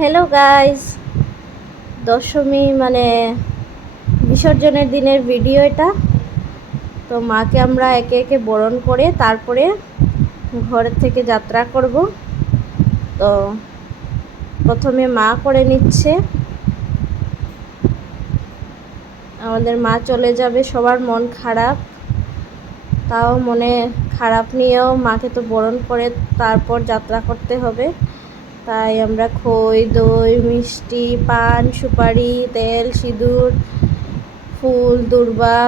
Hello guys, Dashami বিসর্জনের দিনের video এটা। তো মাকে আমরা একে একে বরণ করে তারপরে ঘরের থেকে যাত্রা করব। তো প্রথমে মা করে নিচ্ছে, আমাদের মা চলে যাবে, সবার মন খারাপ, তাও মনে খারাপ নিয়েও মাকে তো বরণ করে তারপর যাত্রা করতে হবে। তাই আমরা খই, দই, মিষ্টি, পান, সুপারি, তেল, সিঁদুর, ফুল, দূর্বা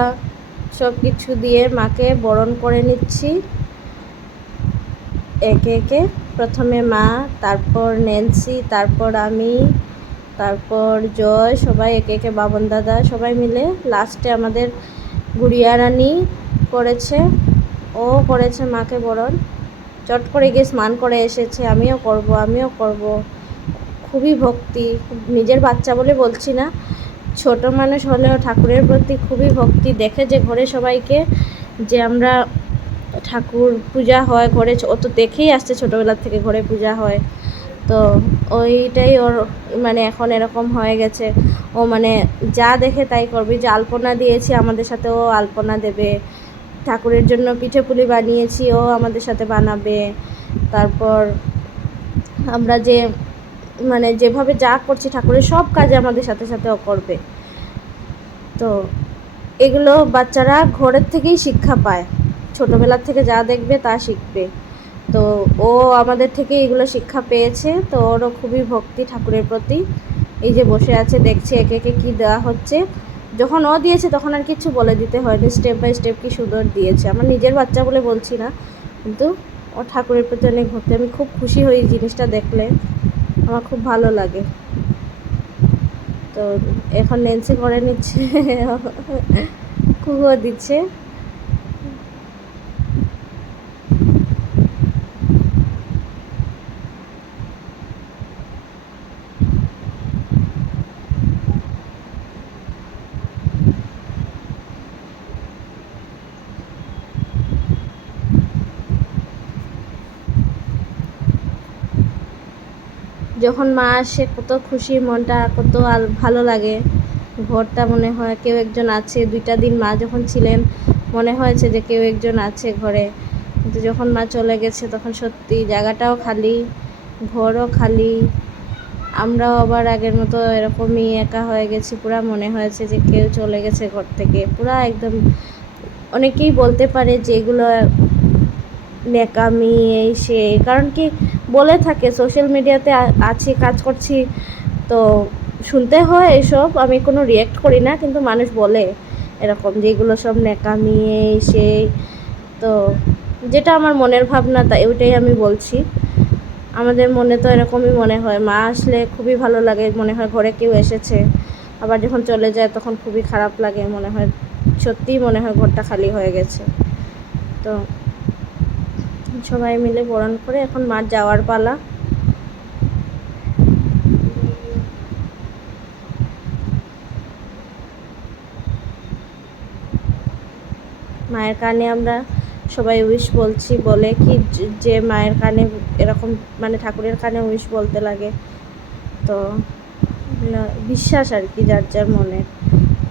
সব কিছু দিয়ে মাকে বরণ করে নিচ্ছি একে একে। প্রথমে মা, তারপর ন্যান্সি, তারপর আমি, তারপর জয়, সবাই একে একে, বাবন দাদা, সবাই মিলে লাস্টে আমাদের গুড়িয়া রানী করেছে, ও করেছে মাকে বরণ। চট করে গিয়ে স্নান করে এসেছে, আমিও করব। খুবই ভক্তি, নিজের বাচ্চা বলে বলছি না, ছোট মানুষ হলেও ঠাকুরের প্রতি খুবই ভক্তি। দেখে যে ঘরে সবাইকে যে আমরা ঠাকুর পূজা হয় ঘরে, ও তো দেখেই আসছে ছোটোবেলার থেকে ঘরে পূজা হয়। তো ওইটাই ওর এখন এরকম হয়ে গেছে, ও যা দেখে তাই করবে। যে আলপনা দিয়েছি আমাদের সাথে ও আলপনা দেবে, ঠাকুরের জন্য পিঠে পুলি বানিয়েছি ও আমাদের সাথে বানাবে। তারপর আমরা যে যেভাবে যা করছি ঠাকুরের সব কাজে আমাদের সাথে সাথে ও করবে। তো এগুলো বাচ্চারা ঘরের থেকেই শিক্ষা পায়, ছোটোবেলার থেকে যা দেখবে তা শিখবে। তো ও আমাদের থেকে এগুলো শিক্ষা পেয়েছে, তো ওরও খুবই ভক্তি ঠাকুরের প্রতি। এই যে বসে আছে, দেখছে একে একে কী দেওয়া হচ্ছে। যখন ও দিয়েছে তখন আর কিছু বলে দিতে হয়নি, স্টেপ বাই স্টেপ কি সুন্দর দিয়েছে। আমার নিজের বাচ্চা বলে বলছি না, কিন্তু ও ঠাকুরের প্রতি অনেক ভক্তি। আমি খুব খুশি হই জিনিসটা দেখলে, আমার খুব ভালো লাগে। তো এখন ন্যান্সি করে নিচ্ছে, কুকুর দিচ্ছে। যখন মা আসে কত খুশি, মনটা কত ভালো লাগে। ঘরটা মনে হয় কেউ একজন আছে। 2টা দিন মা যখন ছিলেন মনে হয়েছে যে কেউ একজন আছে ঘরে, কিন্তু যখন মা চলে গেছে তখন সত্যি জায়গাটাও খালি, ঘরও খালি। আমরাও আবার আগের মতো এরকমই একা হয়ে গেছি, পুরা মনে হয়েছে যে কেউ চলে গেছে ঘর থেকে, পুরা একদম। অনেকেই বলতে পারে যে এগুলো ন্যাকামি, এই সেই, কারণ কি বলে থাকে সোশ্যাল মিডিয়াতে আছি, কাজ করছি, তো শুনতে হয় এসব। আমি কোনো রিয়্যাক্ট করি না, কিন্তু মানুষ বলে এরকম যে এগুলো সব ন্যাকামি, এই সেই। তো যেটা আমার মনের ভাবনা, তাই ওইটাই আমি বলছি। আমাদের মনে তো এরকমই মনে হয়, মা আসলে খুবই ভালো লাগে, মনে হয় ঘরে কেউ এসেছে। আবার যখন চলে যায় তখন খুবই খারাপ লাগে, মনে হয় সত্যিই মনে হয় ঘরটা খালি হয়ে গেছে। তো সবাই মিলে বরণ করে এখন মার যাওয়ার পালা। মায়ের কানে আমরা সবাই উইশ বলছি, বলে কি যে মায়ের কানে এরকম ঠাকুরের কানে উইশ বলতে লাগে। তো বিশ্বাস আর কি যার যার মনে।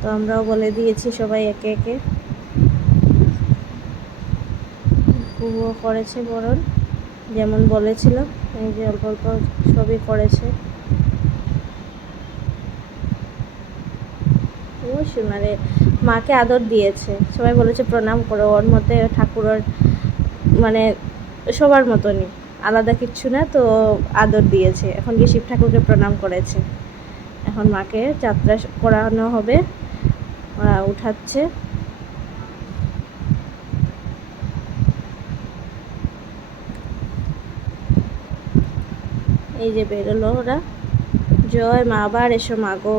তো আমরাও বলে দিয়েছি সবাই একে একে। কুকুও করেছে বরণ, যেমন বলেছিল। এই যে অল্প অল্প সবই করেছে। অবশ্যই মাকে আদর দিয়েছে, সবাই বলেছে প্রণাম করো, ওর মধ্যে ঠাকুরের সবার মতনই, আলাদা কিচ্ছু না। তো আদর দিয়েছে, এখন গিয়ে শিব ঠাকুরকে প্রণাম করেছে। এখন মাকে যাত্রা করানো হবে, ওরা উঠাচ্ছে। এই যে বেরোলো ওরা। জয় মা, আবার এসো মা গো।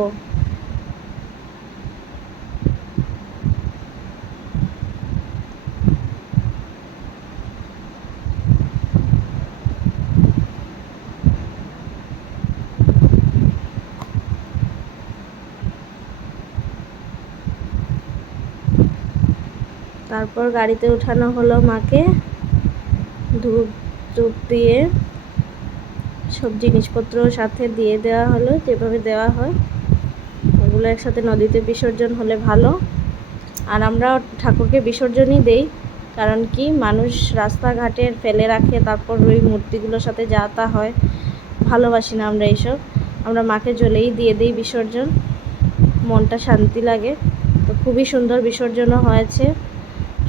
তারপর গাড়িতে উঠানো হলো মাকে, ধূপ ধূপ দিয়ে সব জিনিসপত্র সাথে দিয়ে দেওয়া হলো, যেভাবে দেওয়া হয় ওগুলো একসাথে নদীতে বিসর্জন হলে ভালো। আর আমরা ঠাকুরকে বিসর্জনই দেই, কারণ কি মানুষ রাস্তাঘাটে ফেলে রাখে, তারপর ওই মূর্তিগুলোর সাথে যা তা হয়, ভালোবাসি না আমরা এইসব। আমরা মাকে জলেই দিয়ে দিই বিসর্জন, মনটা শান্তি লাগে। তো খুবই সুন্দর বিসর্জনও হয়েছে,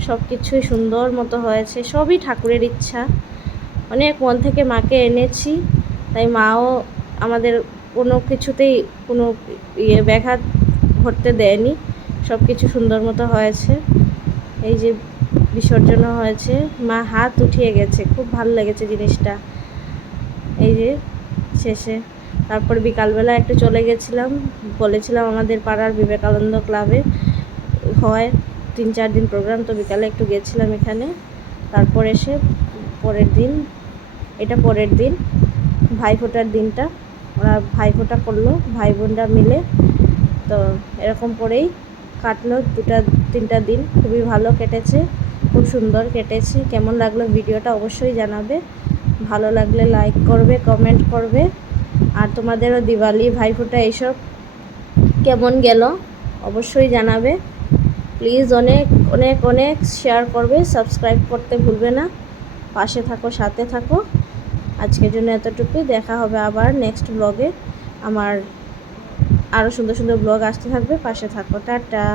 সব কিছুই সুন্দর মতো হয়েছে, সবই ঠাকুরের ইচ্ছা। অনেক মন থেকে মাকে এনেছি, তাই মাও আমাদের কোনো কিছুতেই কোনো ব্যাঘাত ঘটতে দেয়নি, সব কিছু সুন্দর মতো হয়েছে। এই যে বিসর্জনও হয়েছে, মা হাত উঠিয়ে গেছে, খুব ভালো লেগেছে জিনিসটা। এই যে শেষে তারপর বিকালবেলা একটু চলে গেছিলাম, বলেছিলাম আমাদের পাড়ার বিবেকানন্দ ক্লাবে হয় 3-4 দিন প্রোগ্রাম, তো বিকালে একটু গেছিলাম এখানে। তারপর এসে পরের দিন ভাইফোঁটার দিনটা ওরা ভাইফোঁটা করলো ভাই বোনরা মিলে। তো এরকম করেই কাটলো 2-3টা দিন, খুবই ভালো কেটেছে, খুব সুন্দর কেটেছে। কেমন লাগলো ভিডিওটা অবশ্যই জানাবে, ভালো লাগলে লাইক করবে, কমেন্ট করবে। আর তোমাদেরও দিওয়ালি, ভাইফোঁটা এইসব কেমন গেল অবশ্যই জানাবে। প্লিজ অনেক অনেক অনেক শেয়ার করবে, সাবস্ক্রাইব করতে ভুলবে না। পাশে থাকো, সাথে থাকো। আজকের জন্য এতটুকুই, দেখা হবে আবার নেক্সট ব্লগে। আমার আরও সুন্দর সুন্দর ব্লগ আসতে থাকবে, পাশে থাকো। টাটা।